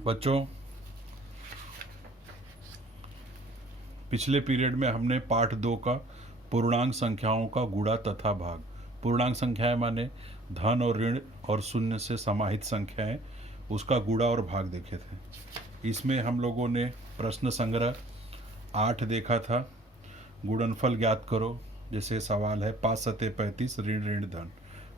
बच्चों, पिछले पीरियड में हमने पाठ 2 का पूर्णांक संख्याओं का गुणा तथा भाग, पूर्णांक संख्याएं माने धन और ऋण और शून्य से समाहित संख्याएं, उसका गुणा और भाग देखे थे। इसमें हम लोगों ने प्रश्न संग्रह 8 देखा था। गुणनफल ज्ञात करो, जैसे सवाल है 5 सते 35 ऋण ऋण धन,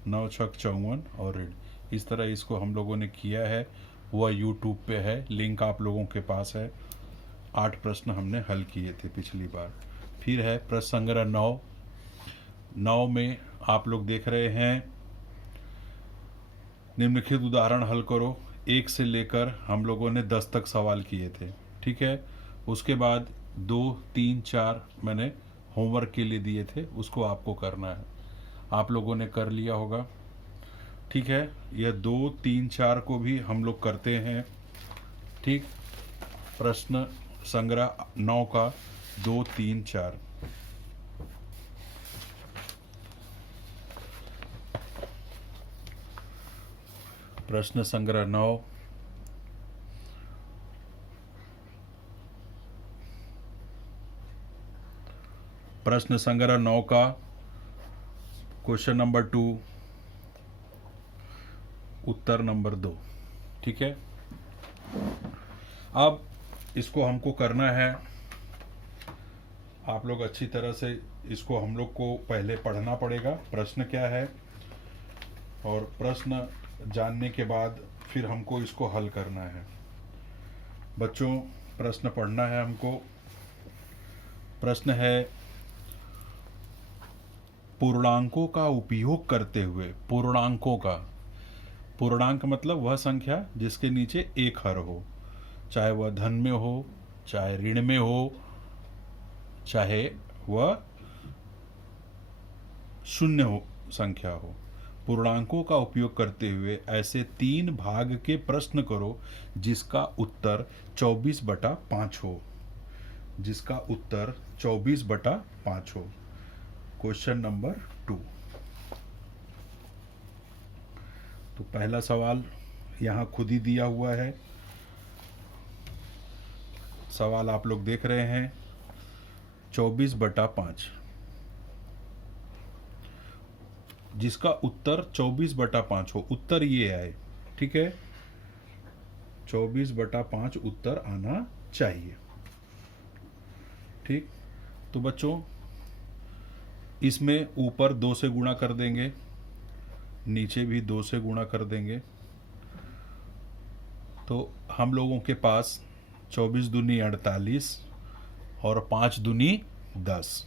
9 छक 54 और ऋण। इस तरह इसको हम लोगों ने किया है, वह यूट्यूब पे है, लिंक आप लोगों के पास है। 8 प्रश्न हमने हल किए थे पिछली बार। फिर है प्रश्न संग्रह 9 में आप लोग देख रहे हैं निम्नलिखित उदाहरण हल करो। 1 से लेकर हम लोगों ने 10 तक सवाल किए थे, ठीक है। उसके बाद 2, 3, 4 मैंने होमवर्क के लिए दिए थे, उसको आपको करना है। आप लोगों ने कर लिया होगा, ठीक है। यह 2, 3, 4 को भी हम लोग करते हैं, ठीक। प्रश्न संग्रह 9 का 2, 3, 4। प्रश्न संग्रह 9, प्रश्न संग्रह 9 का क्वेश्चन नंबर 2, उत्तर नंबर 2, ठीक है। अब इसको हमको करना है, आप लोग अच्छी तरह से इसको हम लोग को पहले पढ़ना पड़ेगा, प्रश्न क्या है, और प्रश्न जानने के बाद फिर हमको इसको हल करना है। बच्चों, प्रश्न पढ़ना है हमको। प्रश्न है, पूर्णांकों का उपयोग करते हुए, पूर्णांकों का, पूर्णांक मतलब वह संख्या जिसके नीचे एक हर हो, चाहे वह धन में हो, चाहे ऋण में हो, चाहे वह शून्य हो संख्या हो। पूर्णांकों का उपयोग करते हुए ऐसे 3 भाग के प्रश्न करो जिसका उत्तर 24/5 हो, जिसका उत्तर 24/5 हो। Question number 2। तो पहला सवाल यहाँ खुद ही दिया हुआ है, सवाल आप लोग देख रहे हैं 24/5, जिसका उत्तर 24/5 हो, उत्तर ये आए, ठीक है। 24/5 उत्तर आना चाहिए, ठीक। तो बच्चों, इसमें ऊपर 2 से गुणा कर देंगे, नीचे भी 2 से गुणा कर देंगे, तो हम लोगों के पास 24 दूनी 48 और 5 दूनी 10,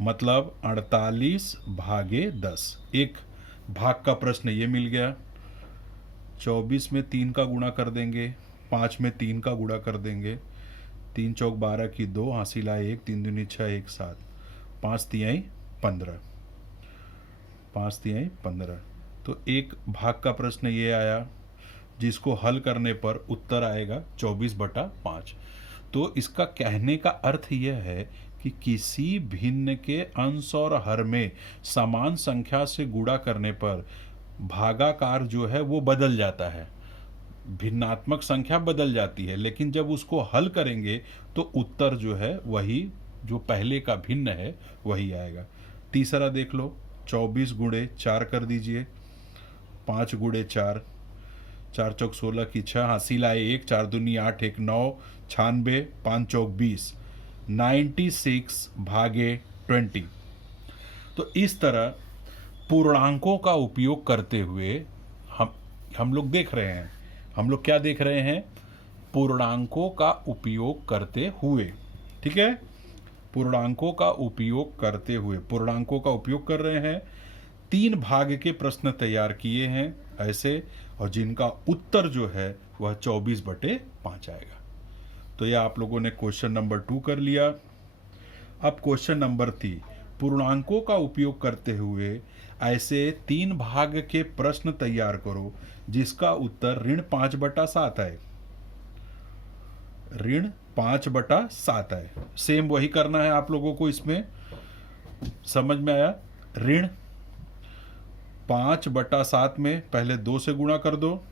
मतलब 48/10। एक भाग का प्रश्न ये मिल गया। 24 में 3 का गुणा कर देंगे, 5 में 3 का गुणा कर देंगे, 3 चौक 12 की 2, हासिल आए 1, 3 दूनी 6, 1 7, 5 तिहाई 15, 5 तिहाई 15। तो एक भाग का प्रश्न ये आया जिसको हल करने पर उत्तर आएगा 24/5। तो इसका कहने का अर्थ यह है कि किसी भिन्न के अंश और हर में समान संख्या से गुणा करने पर भागाकार जो है वो बदल जाता है, भिन्नात्मक संख्या बदल जाती है, लेकिन जब उसको हल करेंगे तो उत्तर जो है वही, जो पहले का भिन्न है वही आएगा। तीसरा देख लो, 24 गुणे 4 कर दीजिए, 5 गुणे 4, 4 चौक 16 की 6, हासिल आए 1, 4 दूनी 8, 1 9, 96, 5 चौक 20, 96/20। तो इस तरह पूर्णांकों का उपयोग करते हुए हम लोग देख रहे हैं, हम लोग क्या देख रहे हैं, पूर्णांकों का उपयोग करते हुए, ठीक है। पूर्णांकों का उपयोग करते हुए, पूर्णांकों का उपयोग कर रहे हैं, 3 भाग के प्रश्न तैयार किए हैं ऐसे, और जिनका उत्तर जो है वह 24/5 आएगा। तो यह आप लोगों ने क्वेश्चन नंबर 2 कर लिया। अब क्वेश्चन नंबर 3, पूर्णांकों का उपयोग करते हुए ऐसे 3 भाग के प्रश्न तैयार करो जिसका उत्तर ऋण 5/7 आए, ऋण 5/7 आए। सेम वही करना है आप लोगों को, इसमें समझ में आया। ऋण 5/7 में पहले 2 से गुणा कर दो,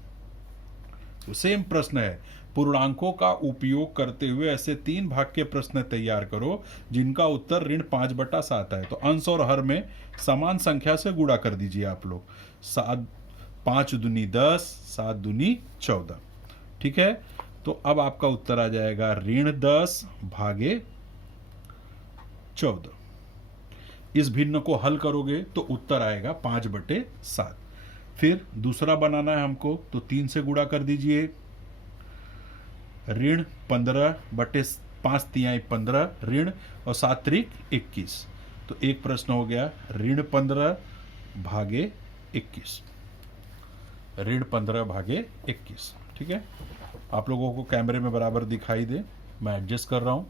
सेम प्रश्न है, पूर्णांकों का उपयोग करते हुए ऐसे 3 भाग के प्रश्न तैयार करो जिनका उत्तर ऋण 5/7 है। तो अंश और हर में समान संख्या से गुणा कर दीजिए आप लोग। 7 5 दूनी 10, 7 दूनी 14। ठीक है, तो अब आपका उत्तर आ जाएगा ऋण 10 भागे 14। इस भिन्न को हल करोगे तो उत्तर आएगा 5/7। फिर दूसरा बनाना है हमको, तो 3 से गुणा कर दीजिए। ऋण 15/5 तिहाई 15 ऋण और 7 त्रिक 21। तो एक प्रश्न हो गया ऋण 15 भागे 21। ऋण 15 भागे 21। ठीक है, आप लोगों को कैमरे में बराबर दिखाई दे, मैं एडजस्ट कर रहा हूं।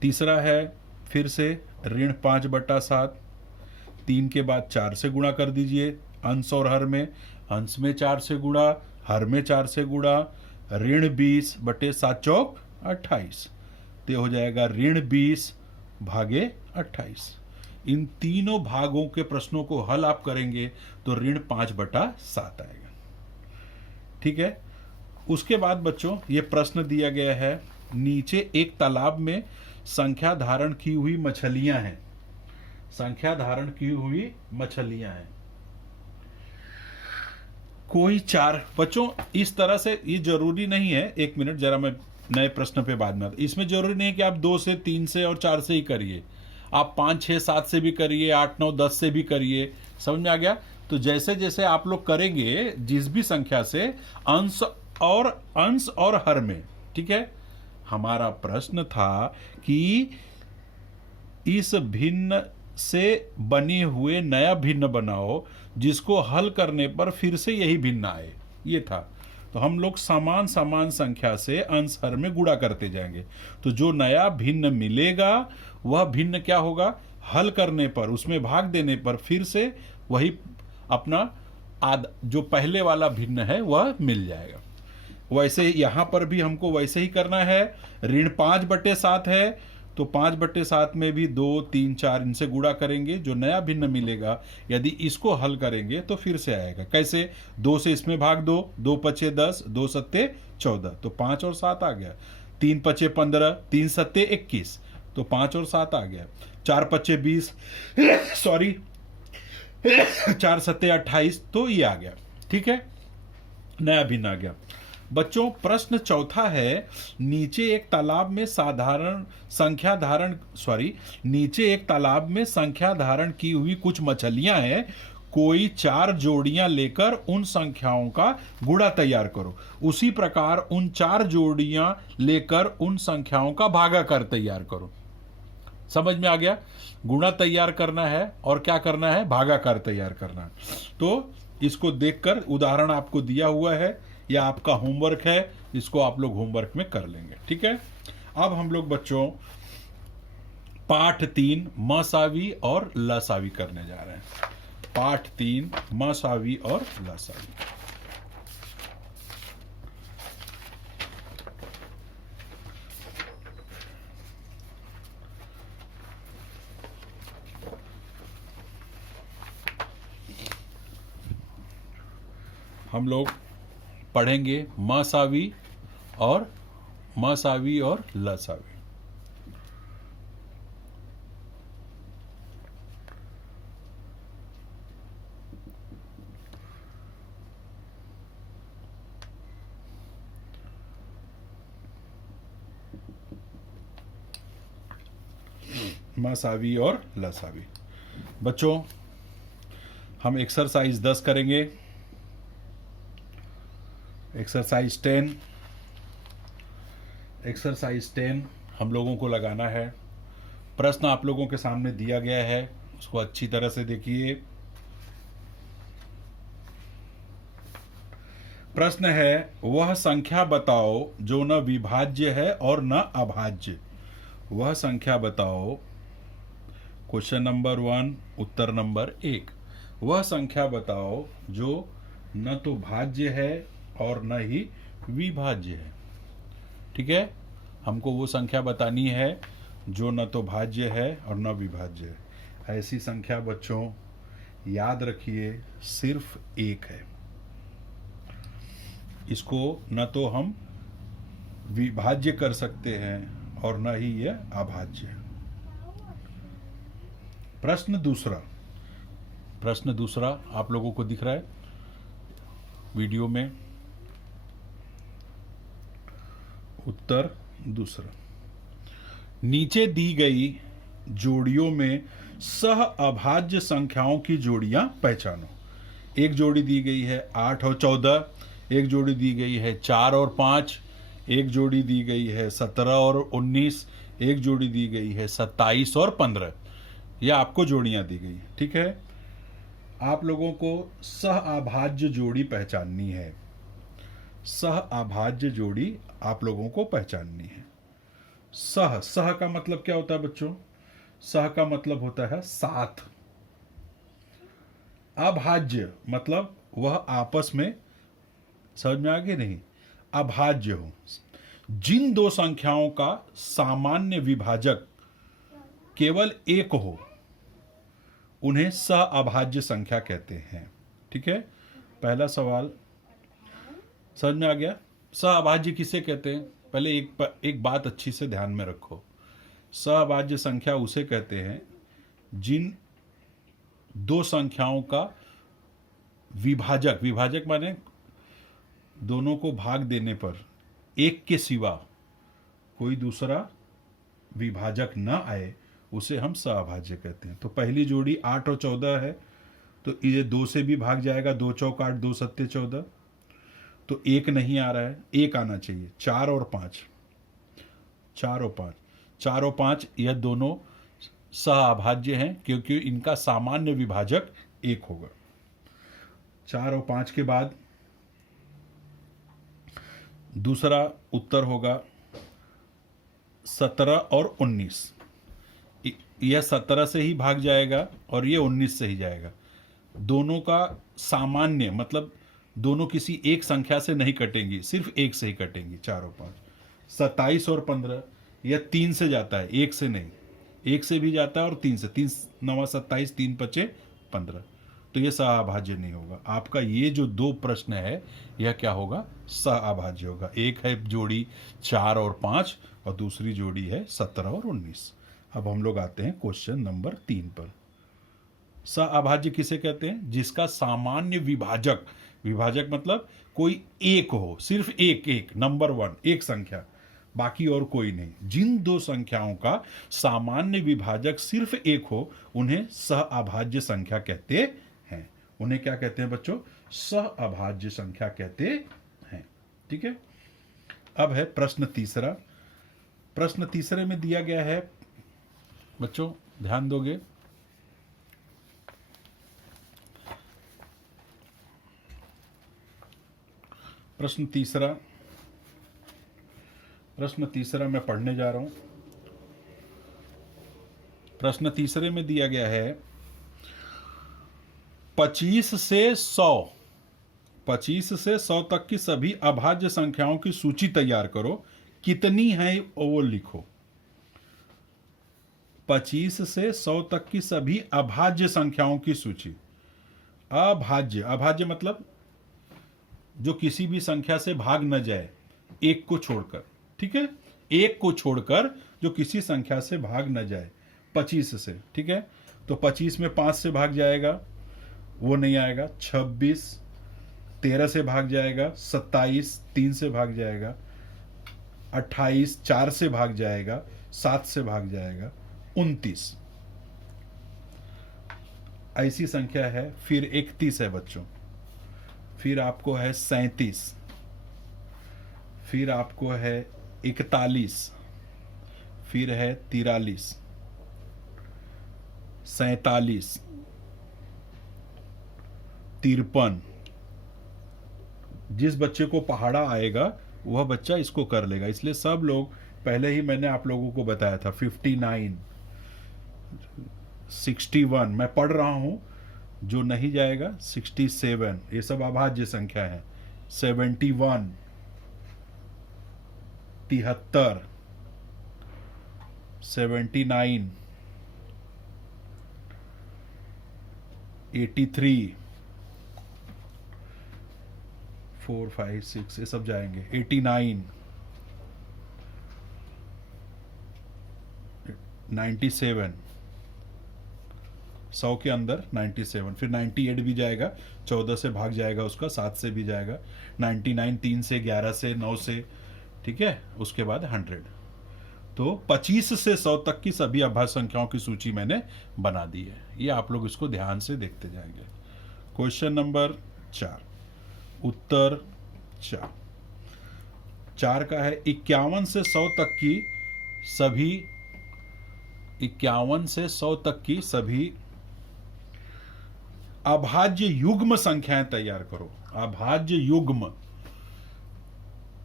तीसरा है फिर से ऋण 5/7। 3 के बाद 4 से गुणा कर दीजिए। अंश और हर में, अंश में 4 से गुणा, हर में 4 से गुणा। ऋण 20/7 चौक 28। तो हो जाएगा ऋण 20 भागे 28। इन तीनों भागों के प्रश्नों को हल आप करेंगे तो ऋण 5/7 आएगा। ठीक है, उसके बाद बच्चों ये प्रश्न दिया गया है, नीचे एक तालाब में संख्या धारण की हुई मछलियां हैं। संख्या धारण की हुई मछलियां हैं। कोई 4 बच्चों, इस तरह से ये जरूरी नहीं है, 1 मिनट जरा मैं नए प्रश्न पे बाद में, इसमें जरूरी नहीं है कि आप 2 से 3 से और 4 से ही करिए। आप 5 6 7 से भी करिए, 8 9 10 से भी करिए। समझ में आ गया? तो जैसे जैसे आप लोग करेंगे जिस भी संख्या से, अंश और हर में। ठीक है, हमारा प्रश्न था कि इस भिन्न से बने हुए नया भिन्न बनाओ जिसको हल करने पर फिर से यही भिन्न आए, ये था। तो हम लोग समान संख्या से अंश हर में गुणा करते जाएंगे। तो जो नया भिन्न मिलेगा वह भिन्न क्या होगा, हल करने पर, उसमें भाग देने पर फिर से वही अपना जो पहले वाला भिन्न है वह मिल जाएगा। वैसे यहां पर भी हमको वैसे ही करना है। ऋण 5/7 है तो 5/7 में भी 2 3 4 इनसे गुणा करेंगे, जो नया भिन्न मिलेगा यदि इसको हल करेंगे तो फिर से आएगा। कैसे? 2 से इसमें भाग दो, 2 पचे 10, 2 सत्ते 14, तो 5 और 7 आ गया। 3 पचे 15, 3 सत्ते 21, तो 5 और 7 आ गया। 4 पचे 20 सॉरी 4 सत्ते 28, तो ये आ गया। ठीक है, नया भिन्न आ गया। बच्चों प्रश्न चौथा है, नीचे एक तालाब में संख्या धारण की हुई कुछ मछलियां हैं। कोई 4 जोड़ियां लेकर उन संख्याओं का गुणा तैयार करो। उसी प्रकार उन 4 जोड़ियां लेकर उन संख्याओं का भागाकार तैयार करो। समझ में आ गया? गुणा तैयार करना है और क्या करना है, भागाकार तैयार करना है। तो इसको देखकर उदाहरण आपको दिया हुआ है, या आपका होमवर्क है, इसको आप लोग होमवर्क में कर लेंगे। ठीक है, अब हम लोग बच्चों पाठ 3 मसावी और लसावी करने जा रहे हैं। पाठ 3 मसावी और लसावी। हम लोग पढ़ेंगे मसावी और लसावी। मसावी और लसावी। बच्चों हम एक्सरसाइज 10 करेंगे। एक्सरसाइज 10 हम लोगों को लगाना है। प्रश्न आप लोगों के सामने दिया गया है, उसको अच्छी तरह से देखिए। प्रश्न है, वह संख्या बताओ जो न विभाज्य है और न अभाज्य। वह संख्या बताओ, क्वेश्चन नंबर 1 उत्तर नंबर 1। वह संख्या बताओ जो न तो भाज्य है और न ही विभाज्य है। ठीक है, हमको वो संख्या बतानी है जो न तो भाज्य है और न विभाज्य है। ऐसी संख्या बच्चों याद रखिए सिर्फ 1 है। इसको न तो हम विभाज्य कर सकते हैं और न ही यह अभाज्य। प्रश्न दूसरा आप लोगों को दिख रहा है वीडियो में। उत्तर दूसरा, नीचे दी गई जोड़ियों में सह अभाज्य संख्याओं की जोड़ियां पहचानो। एक जोड़ी दी गई है 8 और 14, एक जोड़ी दी गई है 4 और 5, एक जोड़ी दी गई है 17 और 19, एक जोड़ी दी गई है 27 और 15। यह आपको जोड़ियां दी गई, ठीक है। आप लोगों को सह अभाज्य जोड़ी पहचाननी है। सह अभाज्य जोड़ी आप लोगों को पहचाननी है। सह का मतलब क्या होता है बच्चों? सह का मतलब होता है साथ। अभाज्य मतलब वह आपस में, समझ में आगे नहीं, अभाज्य हो। जिन दो संख्याओं का सामान्य विभाजक केवल एक हो उन्हें सह अभाज्य संख्या कहते हैं, ठीक है। पहला सवाल समझ में आ गया? सह अभाज्य किसे कहते हैं? पहले एक बात अच्छी से ध्यान में रखो। सह अभाज्य संख्या उसे कहते हैं जिन दो संख्याओं का विभाजक माने दोनों को भाग देने पर एक के सिवा कोई दूसरा विभाजक न आए, उसे हम सहअभाज्य कहते हैं। तो पहली जोड़ी 8 और 14 है, तो ये 2 से भी भाग जाएगा, 2 चौक 8, 2 सत्ते 14, तो 1 नहीं आ रहा है, 1 आना चाहिए। 4 और 5, 4 और 5 यह दोनों सहअभाज्य हैं क्योंकि इनका सामान्य विभाजक 1 होगा। 4 और 5 के बाद दूसरा उत्तर होगा 17 और 19। यह 17 से ही भाग जाएगा और यह 19 से ही जाएगा। दोनों का सामान्य मतलब दोनों किसी एक संख्या से नहीं कटेंगी, सिर्फ एक से ही कटेंगी। 4 और 5। 27 और 15 यह 3 से जाता है, 1 से नहीं। 1 से भी जाता है और 3 से। 3 9 27, 3 5 15, तो यह सहअभाज्य नहीं होगा। आपका ये जो 2 प्रश्न है यह क्या होगा? सहअभाज्य होगा। एक है जोड़ी 4 और 5 और दूसरी जोड़ी है 17 और 19। अब हम लोग आते हैं क्वेश्चन नंबर 3 पर। सहअभाज्य किसे कहते हैं? जिसका सामान्य विभाजक मतलब कोई एक हो, सिर्फ एक नंबर 1, एक संख्या, बाकी और कोई नहीं। जिन दो संख्याओं का सामान्य विभाजक सिर्फ एक हो उन्हें सहअभाज्य संख्या कहते हैं। उन्हें क्या कहते हैं बच्चों? सहअभाज्य संख्या कहते हैं, ठीक है। अब है प्रश्न तीसरा। प्रश्न तीसरे में दिया गया है बच्चों, ध्यान दोगे, प्रश्न तीसरा मैं पढ़ने जा रहा हूं। प्रश्न तीसरे में दिया गया है 25 से 100 तक की सभी अभाज्य संख्याओं की सूची तैयार करो। कितनी है वो लिखो। 25 से 100 तक की सभी अभाज्य संख्याओं की सूची। अभाज्य मतलब जो किसी भी संख्या से भाग न जाए, एक को छोड़कर, ठीक है। एक को छोड़कर जो किसी संख्या से भाग न जाए 25 से, ठीक है। तो 25 में 5 से भाग जाएगा, वो नहीं आएगा। 26 13 से भाग जाएगा। 27 3 से भाग जाएगा। 28 4 से भाग जाएगा। 7 से भाग जाएगा। 29 ऐसी संख्या है। फिर 31 है बच्चों। फिर आपको है 37, फिर आपको है 41, फिर है 43, 47, 53। जिस बच्चे को पहाड़ा आएगा वह बच्चा इसको कर लेगा, इसलिए सब लोग, पहले ही मैंने आप लोगों को बताया था। 59, 61 मैं पढ़ रहा हूं, जो नहीं जाएगा 67, ये सब अभाज्य संख्या है। 71, 73, 79, 83, 4 5 6 ये सब जाएंगे। 89, 97, 100 के अंदर 97, फिर 98 भी जाएगा, 14 से भाग जाएगा उसका, 7 से भी जाएगा, 99 3 से, 11 से, 9 से, ठीक है, उसके बाद 100। तो 25 से 100 तक की सभी अभाज्य संख्याओं की सूची मैंने बना दी है। ये आप लोग इसको ध्यान से देखते जाएंगे। क्वेश्चन नंबर 4, उत्तर 4 का है 51 से 100 तक की सभी 51 से 100 तक की सभी अभाज्य युग्म संख्याएं तैयार करो। अभाज्य युग्म,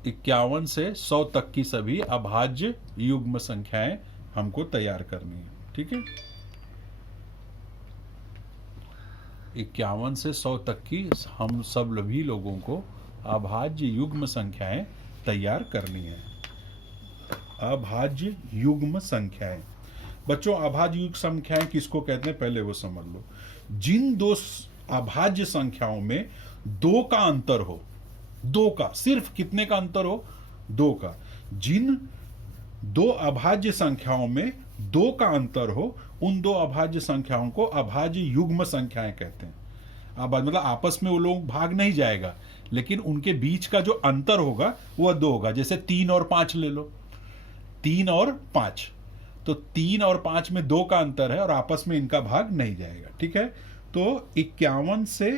51 से 100 तक की सभी अभाज्य युग्म संख्याएं हमको तैयार करनी है, ठीक है। 51 से 100 तक की हम सब सभी लोगों को अभाज्य युग्म संख्याएं तैयार करनी है। अभाज्य युग्म संख्याएं, बच्चों अभाज्य युग्म संख्याएं किसको कहते हैं पहले वो समझ लो। जिन दो अभाज्य संख्याओं में 2 का अंतर हो, 2 का, सिर्फ कितने का अंतर हो, 2 का। जिन 2 अभाज्य संख्याओं में 2 का अंतर हो, उन 2 अभाज्य संख्याओं को अभाज्य युग्म संख्याएं कहते हैं। अब मतलब आपस में वो लोग भाग नहीं जाएगा, लेकिन उनके बीच का जो अंतर होगा वह 2 होगा। जैसे 3 और 5 ले लो, 3 और 5, तो 3 और 5 में 2 का अंतर है और आपस में इनका भाग नहीं जाएगा, ठीक है। तो 51 से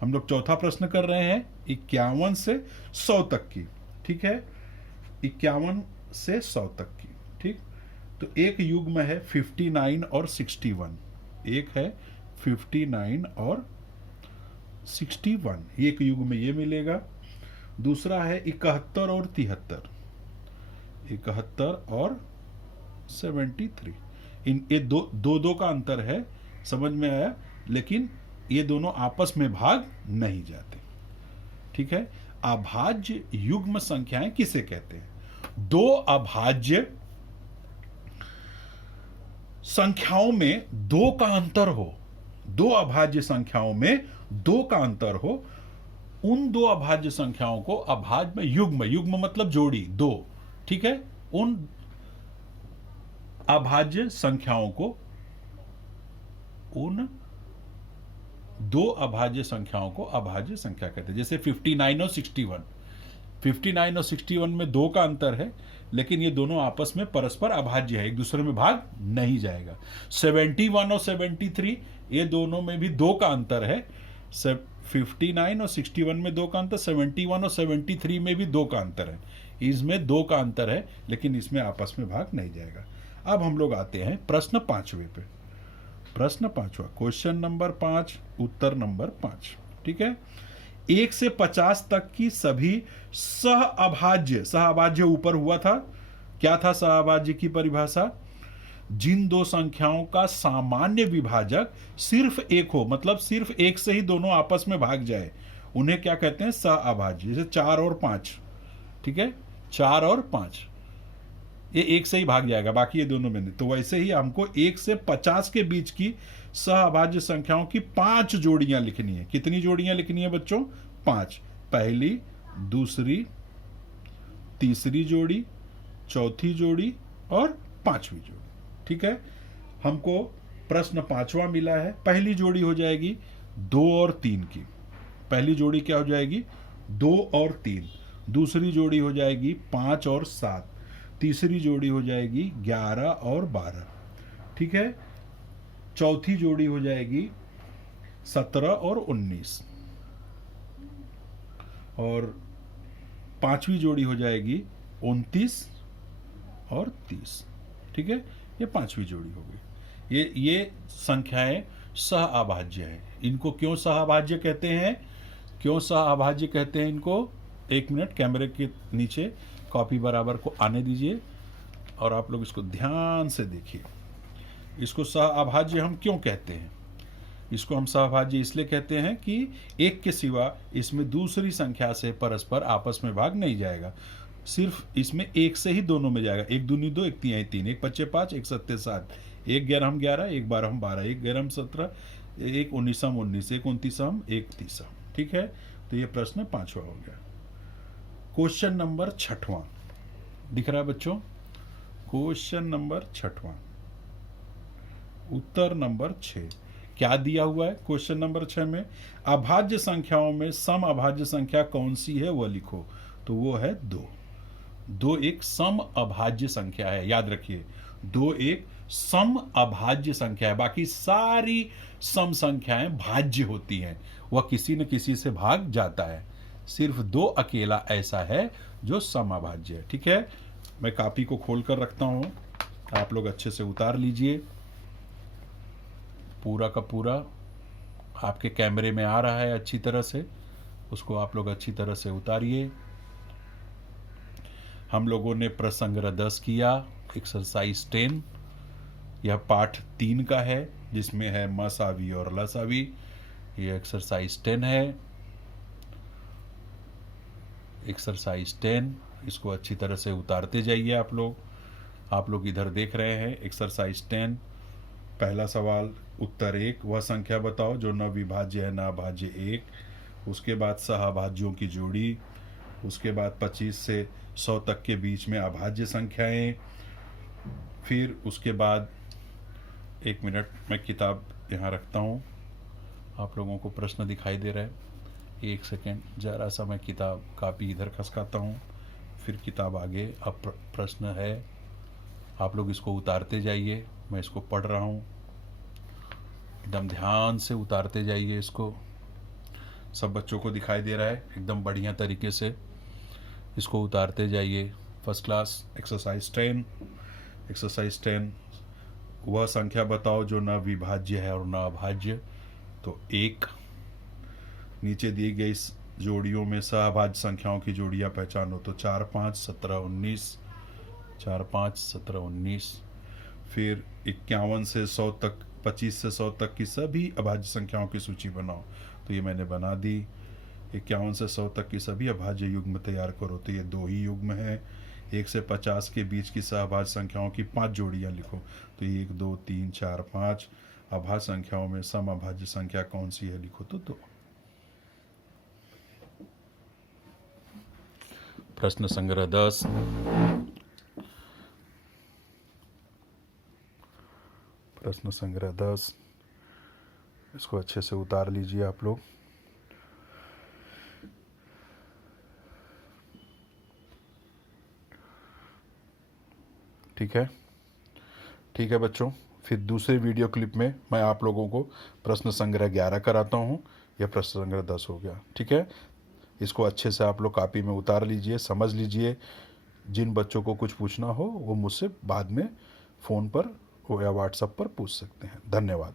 हम लोग चौथा प्रश्न कर रहे हैं, 51 से 100 तक की, ठीक है, 51 से 100 तक की, ठीक। तो एक युग्म है 59 और 61, एक है 59 और 61, एक युग्म में ये मिलेगा। दूसरा है 71 और 73, 71 और 73, इन ये दो का अंतर है, समझ में आया, लेकिन ये दोनों आपस में भाग नहीं जाते, ठीक है। अभाज्य युग्म संख्याएं किसे कहते हैं? 2 अभाज्य संख्याओं में 2 का अंतर हो, 2 अभाज्य संख्याओं में 2 का अंतर हो, उन 2 अभाज्य संख्याओं को अभाज्य में युग्म, युग्म मतलब जोड़ी, 2, ठीक है, उन अभाज्य संख्याओं को, उन 2 अभाज्य संख्याओं को अभाज्य संख्या कहते हैं। जैसे 59 और 61, 59 और 61 में 2 का अंतर है, लेकिन ये दोनों आपस में परस्पर अभाज्य है, एक दूसरे में भाग नहीं जाएगा। 71 और 73, ये दोनों में भी 2 का अंतर है, 59 और 61 में 2 का अंतर, 71 और 73 में भी 2 का अंतर है, इसमें 2 का अंतर है, लेकिन इसमें आपस में भाग नहीं जाएगा। अब हम लोग आते हैं प्रश्न 5वें पे। प्रश्न 5वां, क्वेश्चन नंबर 5, उत्तर नंबर 5, ठीक है। 1 से 50 तक की सभी सहअभाज्य, सहअभाज्य ऊपर हुआ था, क्या था सहअभाज्य की परिभाषा? जिन 2 संख्याओं का सामान्य विभाजक सिर्फ 1 हो, मतलब सिर्फ 1 से ही दोनों आपस में भाग जाए, उन्हें क्या कहते हैं? सहअभाज्य। जैसे 4 और 5, ठीक है, 4 और 5 ये 1 से ही भाग जाएगा, बाकी ये दोनों में नहीं। तो वैसे ही हमको 1 से 50 के बीच की सहअभाज्य संख्याओं की 5 जोड़ियां लिखनी है। कितनी जोड़ियां लिखनी है बच्चों? 5। पहली, दूसरी, तीसरी जोड़ी, चौथी जोड़ी और 5वीं जोड़ी, ठीक है। हमको प्रश्न 5वां मिला है। पहली जोड़ी हो जाएगी 2 और 3 की, पहली जोड़ी क्या हो जाएगी? 2 और 3। दूसरी जोड़ी हो जाएगी 5 और 7। तीसरी जोड़ी हो जाएगी 11 और 12, ठीक है। चौथी जोड़ी हो जाएगी 17 और 19 और 5वीं जोड़ी हो जाएगी 29 और 30, ठीक है। ये 5वीं जोड़ी हो गई। ये संख्याएं सहअभाज्य है। इनको क्यों सहअभाज्य कहते हैं? क्यों सहअभाज्य कहते हैं इनको? 1 मिनट, कैमरे के नीचे कॉपी बराबर को आने दीजिए और आप लोग इसको ध्यान से देखिए। इसको सहअभाज्य हम क्यों कहते हैं? इसको हम सहअभाज्य इसलिए कहते हैं कि 1 के सिवा इसमें दूसरी संख्या से परस्पर आपस में भाग नहीं जाएगा, सिर्फ इसमें 1 से ही दोनों में जाएगा। 1 दूनी 2, 1 तिहाई 3, 1 पच्चे 5, 1 सत्ते 7, 1 11 11, 1 12 12, 1 11 17, 1 19 19, 1 29 1 30, ठीक है। तो ये प्रश्न 5वां हो गया। क्वेश्चन नंबर 6वां दिख रहा है बच्चों? क्वेश्चन नंबर 6वां, उत्तर नंबर 6। क्या दिया हुआ है क्वेश्चन नंबर 6 में? अभाज्य संख्याओं में सम अभाज्य संख्या कौन सी है वह लिखो। तो वो है 2। 2 एक सम अभाज्य संख्या है, याद रखिए 2 एक सम अभाज्य संख्या है। बाकी सारी सम संख्याएं भाज्य होती हैं, वह किसी न किसी से भाग जाता है। सिर्फ 2 अकेला ऐसा है जो सम अभाज्य है। ठीक है, मैं कॉपी को खोल कर रखता हूं, आप लोग अच्छे से उतार लीजिए। पूरा का पूरा आपके कैमरे में आ रहा है अच्छी तरह से, उसको आप लोग अच्छी तरह से उतारिए। हम लोगों ने प्रसंग्रह 10 किया, एक्सरसाइज 10। यह पाठ 3 का है जिसमें है मसावी और लसावी। यह एक्सरसाइज 10 है, एक्सरसाइज 10। इसको अच्छी तरह से उतारते जाइए आप लोग इधर देख रहे हैं एक्सरसाइज 10। पहला सवाल उत्तर 1, वह संख्या बताओ जो न विभाज्य है न अभाज्य 1। उसके बाद सहअभाज्यों की जोड़ी। उसके बाद 25 से 100 तक के बीच में अभाज्य संख्याएं। फिर उसके बाद 1 मिनट मैं किताब यहाँ रखता हूँ, आप लोगों को प्रश्न दिखाई दे रहा है? 1 सेकेंड, जरा सा मैं किताब कापी इधर खसकाता हूँ, फिर किताब आगे। अब प्रश्न है, आप लोग इसको उतारते जाइए, मैं इसको पढ़ रहा हूँ, एकदम ध्यान से उतारते जाइए इसको। सब बच्चों को दिखाई दे रहा है एकदम बढ़िया तरीके से, इसको उतारते जाइए। First class exercise 10। एक्सरसाइज 10, वह संख्या बताओ जो न विभाज्य है और न अभाज्य। तो 1। नीचे दी गई जोड़ियों में सहअभाज्य संख्याओं की जोड़ियां पहचानो। तो 4, 5, 17, 19। 4, 5, 17, 19। फिर 51 से 100 तक, 25 से 100 तक की सभी अभाज्य संख्याओं की सूची बनाओ। तो ये मैंने बना दी। 51 से 100 तक की सभी अभाज्य युग्म तैयार करो। तो ये 2 ही युग्म है। 1 से 50 के बीच की सहअभाज्य संख्याओं की 5 जोड़ियां लिखो। तो 1, 2, 3, 4, 5। अभाज्य संख्याओं में सम अभाज्य संख्या कौन सी है लिखो। तो 2। प्रश्न संग्रह 10। प्रश्न संग्रह 10, इसको अच्छे से उतार लीजिए आप लोग। ठीक है, ठीक है बच्चों, फिर दूसरे वीडियो क्लिप में मैं आप लोगों को प्रश्न संग्रह 11 कराता हूँ। यह प्रश्न संग्रह 10 हो गया। ठीक है, इसको अच्छे से आप लोग कॉपी में उतार लीजिए, समझ लीजिए। जिन बच्चों को कुछ पूछना हो वो मुझसे बाद में फ़ोन पर या व्हाट्सएप पर पूछ सकते हैं। धन्यवाद।